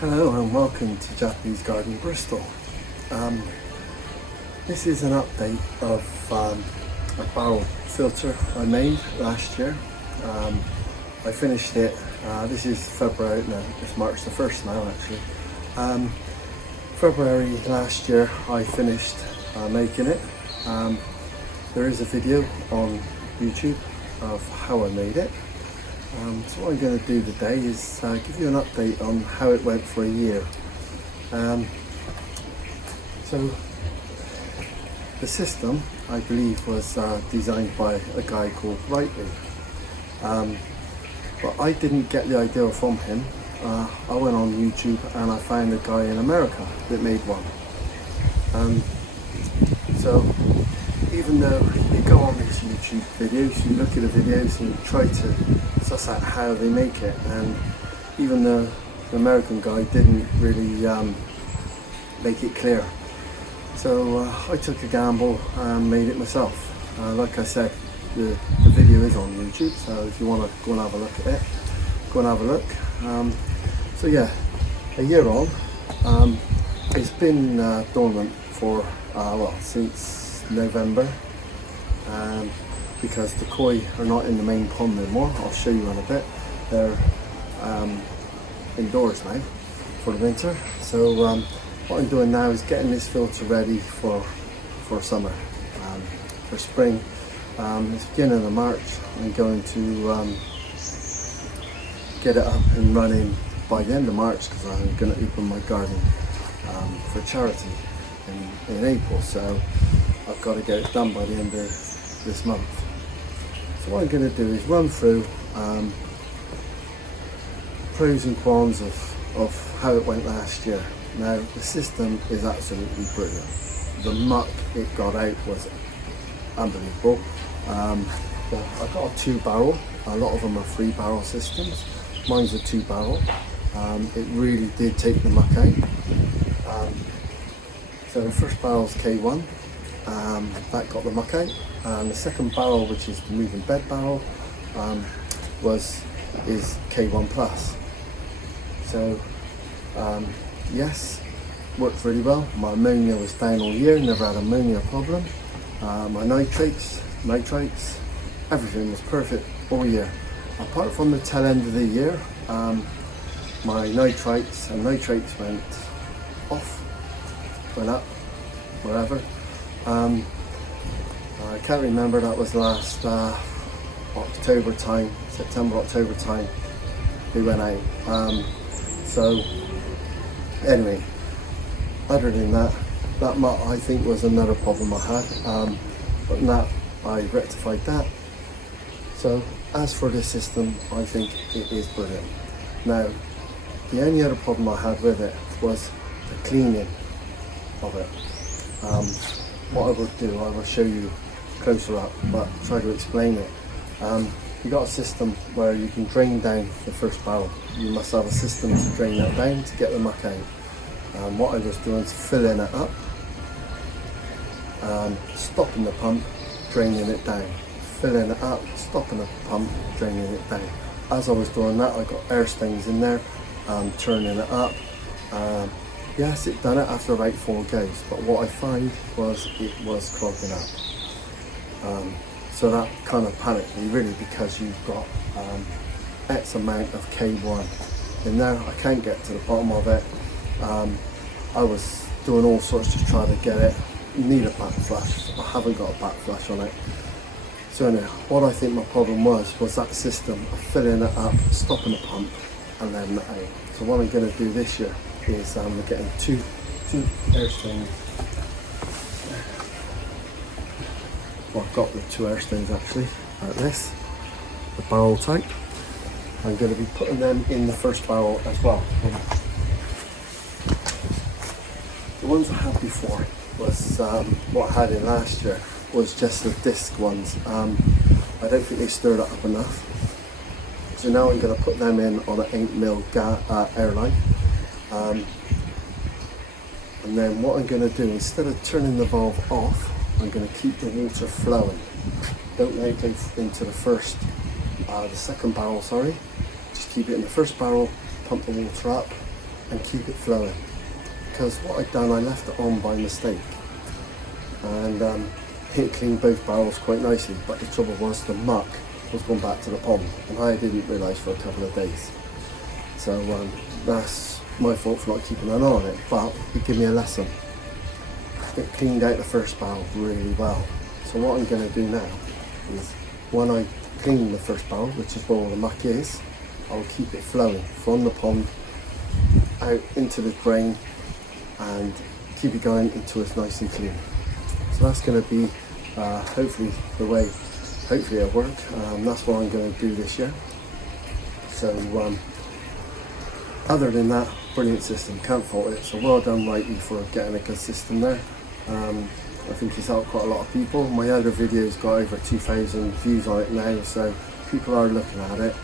Hello and welcome to Japanese Garden Bristol. This is an update of a barrel filter I made last year. I finished it, this is February, no it's March the 1st now actually. February last year I finished making it. There is a video on YouTube of how I made it. So what I'm going to do today is give you an update on how it went for a year. So the system, I believe, was designed by a guy called Rightly, but I didn't get the idea from him. I went on YouTube and I found a guy in America that made one. So even though you go on these YouTube videos, you look at the videos and you try to suss out how they make it, and even though the American guy didn't really make it clear, so I took a gamble and made it myself. Like I said, the video is on YouTube, so if you want to go and have a look at it, go and have a look. So yeah, a year on, it's been dormant for well, since November, because the koi are not in the main pond anymore. I'll show you in a bit. They're indoors now for the winter. So what I'm doing now is getting this filter ready for summer, for spring. It's beginning of March. I'm going to get it up and running by the end of March, because I'm going to open my garden for charity in April. So I've got to get it done by the end of this month. So what I'm going to do is run through pros and cons of how it went last year. Now the system is absolutely brilliant. The muck it got out was unbelievable. I've got a 2-barrel, a lot of them are 3-barrel systems. Mine's a 2-barrel. It really did take the muck out. So the first barrel is K1, that got the muck out, and the second barrel, which is the moving bed barrel, is K1 plus. So yes, worked really well. My ammonia was down all year, never had ammonia problem. My nitrates, everything was perfect all year. Apart from the tail end of the year, my nitrates went off, went up, wherever. I can't remember, that was last October time, September, October time, they went out. So anyway, other than that, I think was another problem I had, but that I rectified that. So as for this system, I think it is brilliant. Now, the only other problem I had with it was the cleaning of it. What I will do, I will show you closer up, but try to explain it. You got a system where you can drain down the first barrel. You must have a system to drain that down to get the muck out. What I was doing is filling it up, stopping the pump, draining it down. Filling it up, stopping the pump, draining it down. As I was doing that, I got air stains in there, turning it up. Yes, it done it after about 4 goes, but what I find was it was clogging up. So that kind of panicked me really, because you've got X amount of K1 in there. I can't get to the bottom of it. I was doing all sorts to try to get it. You need a backflash. I haven't got a backflash on it. So anyway, what I think my problem was that system of filling it up, stopping the pump, and then out. So what I'm going to do this year is we're getting two air stains. Well, I've got the 2 air stains actually, like this, the barrel type. I'm going to be putting them in the first barrel as well. The ones I had before was what I had in last year was just the disc ones. I don't think they stirred it up enough. So now I'm going to put them in on an 8mm airline. And then what I'm going to do, instead of turning the valve off, I'm going to keep the water flowing. Don't let it go into the second barrel, sorry. Just keep it in the first barrel, pump the water up, and keep it flowing. Because what I'd done, I left it on by mistake, and it cleaned both barrels quite nicely, but the trouble was the muck was going back to the pond, and I didn't realise for a couple of days. So that's my fault for not keeping an eye on it, but it gave me a lesson. It cleaned out the first barrel really well. So what I'm going to do now is, when I clean the first barrel, which is where all the muck is, I'll keep it flowing from the pond out into the drain and keep it going until it's nice and clean. So that's going to be hopefully the way, hopefully it'll work. That's what I'm going to do this year. So other than that, brilliant system, can't fault it. So well done Righty for getting a good system there. I think it's helped quite a lot of people. My other video's got over 2,000 views on it now, so people are looking at it.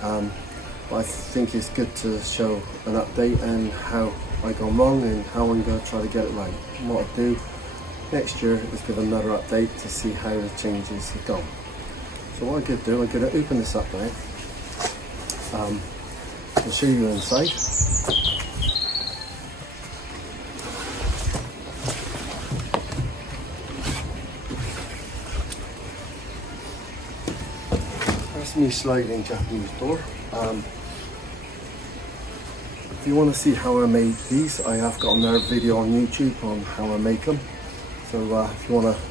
But I think it's good to show an update and how I gone wrong and how I'm going to try to get it right. And what I'll do next year is give another update to see how the changes have gone. So what I'm going to do, I'm going to open this up now. I'll show you inside. That's me sliding Japanese door. If you want to see how I made these, I have got another video on YouTube on how I make them. So if you want to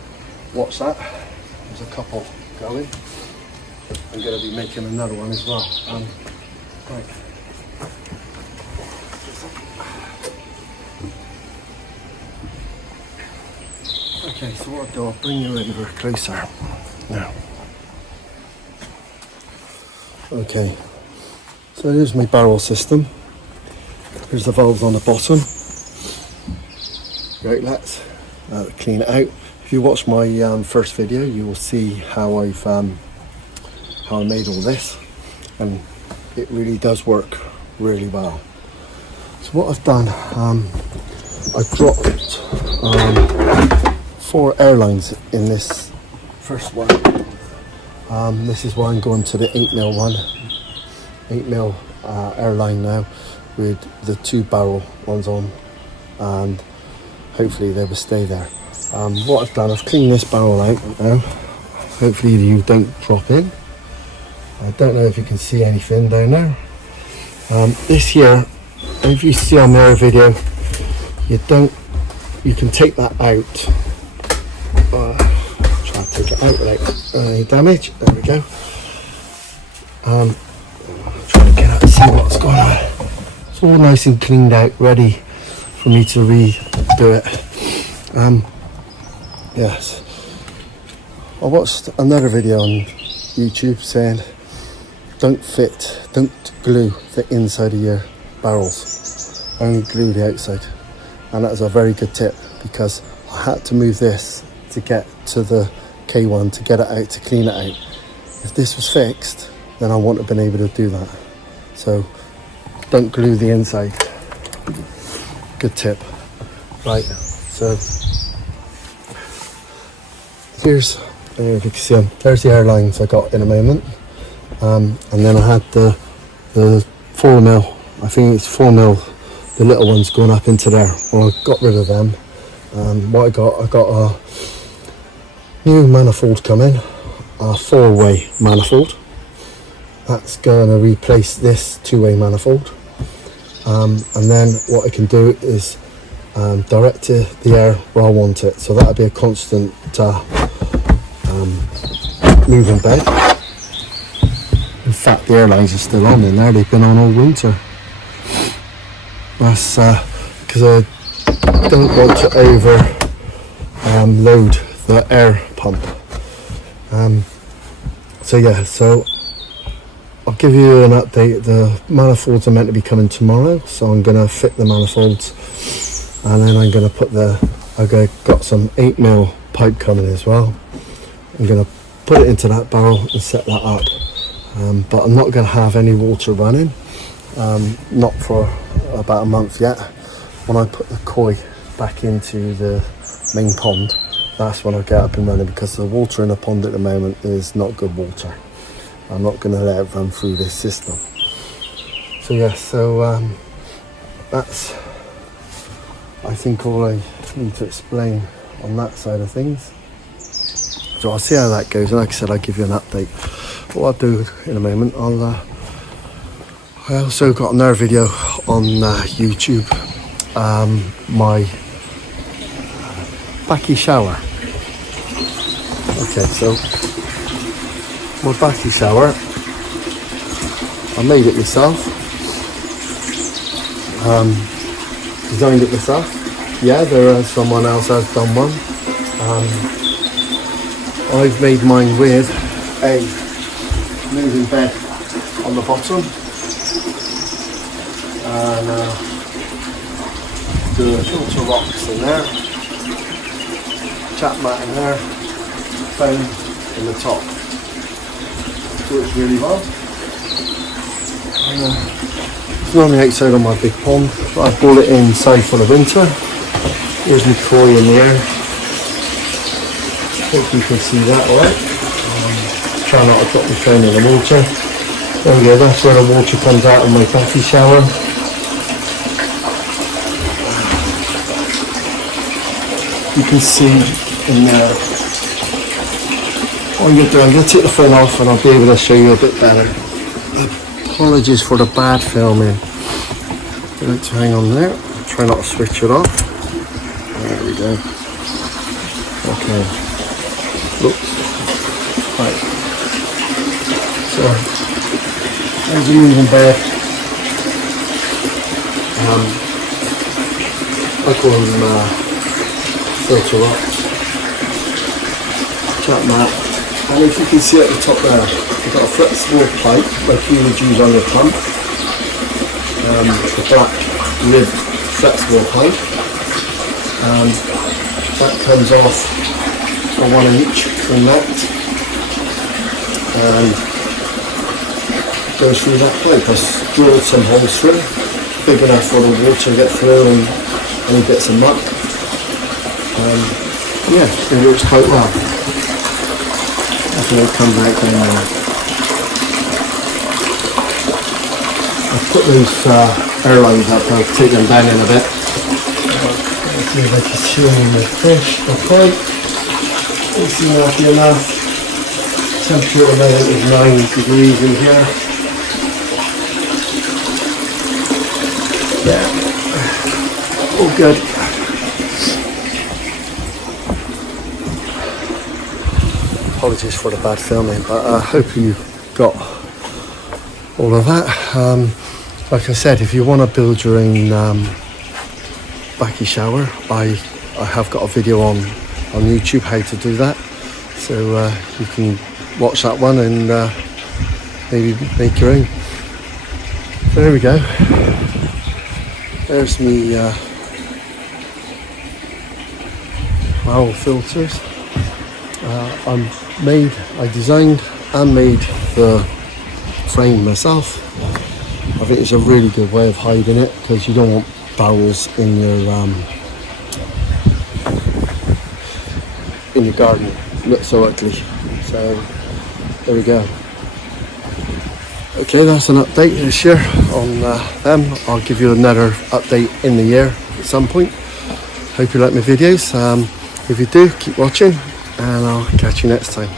watch that, there's a couple going. I'm going to be making another one as well. Right. Okay, so what I'll do, I'll bring you over closer now. Okay, so here's my barrel system. Here's the valves on the bottom. The outlets, clean it out. If you watch my first video, you will see how how I made all this, and it really does work really well. So what I've done, I've dropped 4 airlines in this first one. This is why I'm going to the 8mm one, 8mm airline now, with the 2 barrel ones on, and hopefully they will stay there. What I've done, I've cleaned this barrel out now. Hopefully you don't drop in. I don't know if you can see anything down there. This here, if you see on the other video, you can take that out. Try to take it out without any damage. There we go. Try to get out and see what's going on. It's all nice and cleaned out, ready for me to redo it. Yes. I watched another video on YouTube saying don't glue the inside of your barrels, only glue the outside. And that was a very good tip, because I had to move this to get to the K1 to get it out, to clean it out. If this was fixed, then I wouldn't have been able to do that. So don't glue the inside. Good tip. Right, so here's, I don't know if you can see them, there's the airlines I got in a moment. And then I had the 4mm, I think it's 4mm, the little ones going up into there. Well, I got rid of them. What I got a new manifold coming, a 4-way manifold. That's going to replace this 2-way manifold. And then what I can do is direct the air where I want it. So that'll be a constant moving bed. In fact, the airlines are still on in there. They've been on all winter. That's because I don't want to overload the air pump. So yeah, so I'll give you an update. The manifolds are meant to be coming tomorrow, so I'm going to fit the manifolds, and then I'm going to put got some 8mm pipe coming as well. I'm going to put it into that barrel and set that up. But I'm not going to have any water running, not for about a month yet. When I put the koi back into the main pond, that's when I get up and running, because the water in the pond at the moment is not good water. I'm not going to let it run through this system. So yeah, so that's, I think, all I need to explain on that side of things. So I'll see how that goes, and like I said, I'll give you an update. What I'll do in a moment, I also got another video on YouTube, my bakki shower. Okay, so my bakki shower, I made it myself, designed it myself. Yeah, someone else has done one. I've made mine with a moving bed on the bottom, and the filter rocks in there, chat mat in there, foam in the top. Works really well. It's normally outside on my big pond, but I brought it inside for the winter. Here's my koi in the air. Hope you can see that alright. Try not to drop my phone in the water. There we go, that's where the water comes out of my bakki shower. You can see in there. What I'm going to do, I'm going to take the phone off and I'll be able to show you a bit better. Apologies for the bad filming. Let's hang on there. Try not to switch it off. There we go. Okay. Oops. Right. So, there's a moving bed. I call them filter rocks. Chat mat. And if you can see at the top there, you've got a flexible pipe like you would use on your pump. The black rib flexible pipe. That comes off for one each from that, and goes through that pipe. I drilled some holes through, big enough for the water to get through and any bits of muck. Yeah, it works quite well. That's how it comes out down there. I've put those airlines up, I'll take them down in a bit. Let's see if I can show you the fish, the pipe. It's happy enough. Temperature at the moment is 9 degrees in here. Yeah, all good. Apologies for the bad filming, but I hope you got all of that. Like I said, if you want to build your own bakki shower, I have got a video on YouTube how to do that, so you can watch that one and maybe make your own. So there we go. There's me owl filters. I designed and made the frame myself. I think it's a really good way of hiding it because you don't want barrels in your garden. Look so ugly. So there we go. Okay, that's an update this year on them. I'll give you another update in the year at some point. Hope you like my videos. If you do, keep watching and I'll catch you next time.